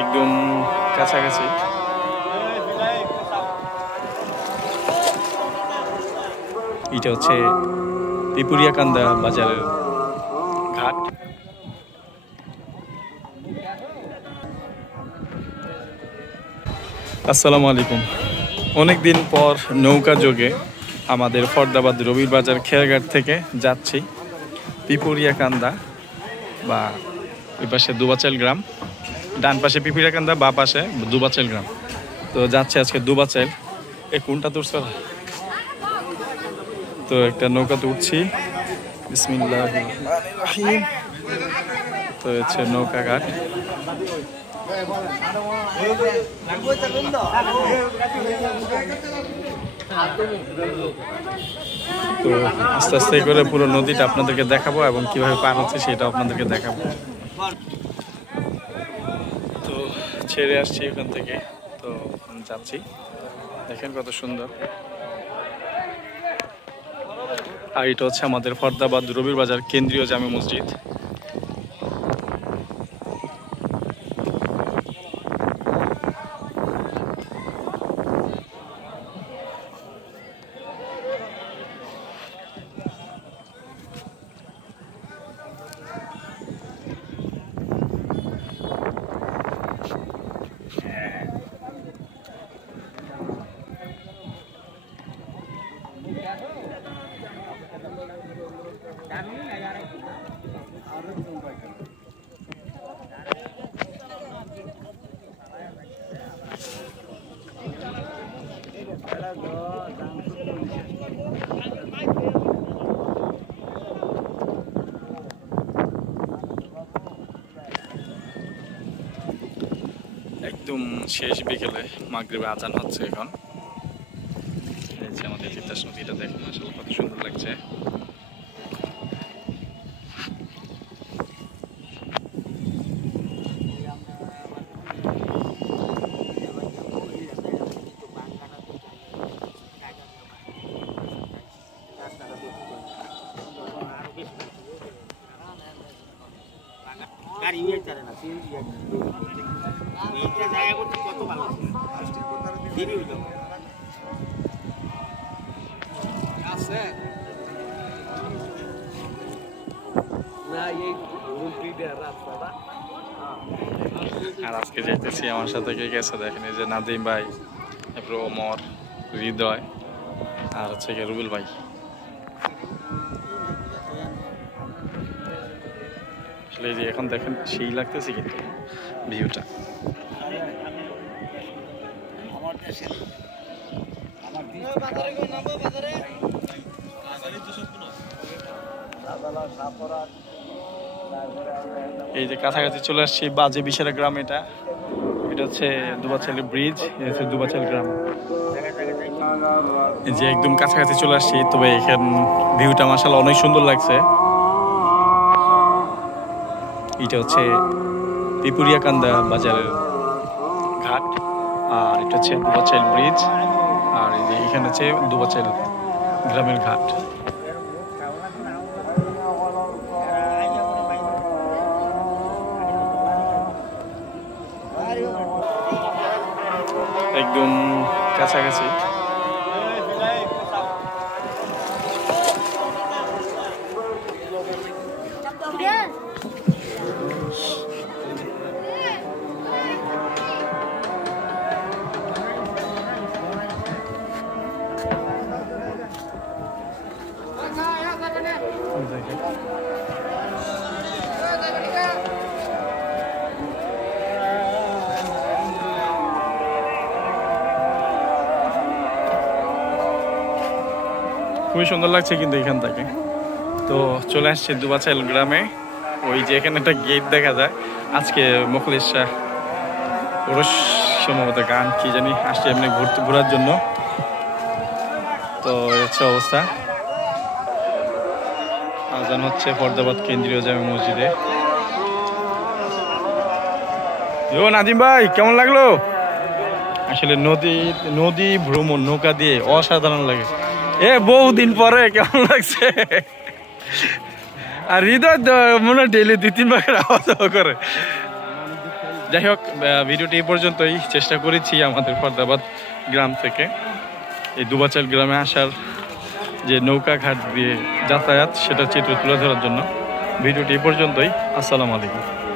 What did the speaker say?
একদম কাছাকাছি। এটা হচ্ছে পিপুরিয়াকান্দা বাজারের ঘাট। আসসালামু আলাইকুম। অনেকদিন পর নৌকা যোগে আমাদের ফরদাবাদ রবির বাজার খেয়াঘাট থেকে যাচ্ছি পিপুরিয়াকান্দা বা ওই পাশে দুবাচাইল গ্রাম, ডান পাশে পিপুরিয়াকান্দা, বা পাশে দুবাচাইল গ্রাম। তো যাচ্ছে আজকে দুবাচাইল। কোনটা তো উঠছে, তো একটা নৌকাতে উঠছি। বিসমিল্লাহির রহমানির রহিম। তো হচ্ছে নৌকা ঘাট। তো আস্তে আস্তে করে পুরো নদীটা আপনাদেরকে দেখাবো এবং কিভাবে পার হচ্ছে সেটা আপনাদেরকে দেখাবো। তো ছেড়ে আসছি এখান থেকে, তো যাচ্ছি। দেখেন কত সুন্দর। আর এটা হচ্ছে আমাদের ফরদাবাদ রবির বাজার কেন্দ্রীয় জামে মসজিদ। একদম শেষ বিকেলে মাগরিবে আজান হচ্ছে এখন। এই যে আমাদের তিতাস নদীটা দেখুন, আসলে কত সুন্দর লাগছে। আর আজকে যাইতেছি, আমার সাথে কে গেছে দেখেন, এই যে নাদিম ভাই, তারপরে ওমর, হৃদয়, আর হচ্ছে গিয়ে রুবেল ভাই। আসলে এই যে এখন দেখেন সেই লাগতেছে কিন্তু ভিউটা। এই যে কাছাকাছি চলে আসছি বাজে বিশারা গ্রাম। এটা হচ্ছে দুবাচাইল ব্রিজ, এটা হচ্ছে দুবাচাইল গ্রাম। এই যে একদম কাছাকাছি চলে আসছি। তবে এখান ভিউটা মাশাআল্লাহ অনেক সুন্দর লাগছে। এটা হচ্ছে পিপুরিয়াকান্দা বাজারের ঘাট, আর এটা হচ্ছে দুবাচাইল ব্রিজ, আর এই যে এখানে হচ্ছে দুবাচাইল গ্রামের ঘাট। একদম কাছাকাছি। খুবই সুন্দর লাগছে কিন্তু এখান থেকে। তো চলে আসছে দুবাচাইল গ্রামে। ওই যে এখানে একটা গেট দেখা যায়। আজকে মুখলিস শাহ ওরস সম্ভবত গান কি জানি আসছে এমনি ঘোরার জন্য। তো হচ্ছে অবস্থা, আজান হচ্ছে ফরদাবাদ কেন্দ্রীয় জামে মসজিদে। ও নাদিম ভাই, কেমন লাগলো? আসলে নদী ভ্রমণ নৌকা দিয়ে অসাধারণ লাগে। বহুদিন পরে কেমন লাগছে? আর হৃদয় মনে ডেইলি 2-3 বার আওয়া যাওয়া করে। যাই হোক, ভিডিওটি এই পর্যন্তই। চেষ্টা করেছি আমাদের ফরদাবাদ গ্রাম থেকে এই দুবাচাল গ্রামে আসার যে নৌকা ঘাট দিয়ে যাতায়াত সেটা চিত্র তুলে ধরার জন্য। ভিডিওটি এই পর্যন্তই। আসসালামু আলাইকুম।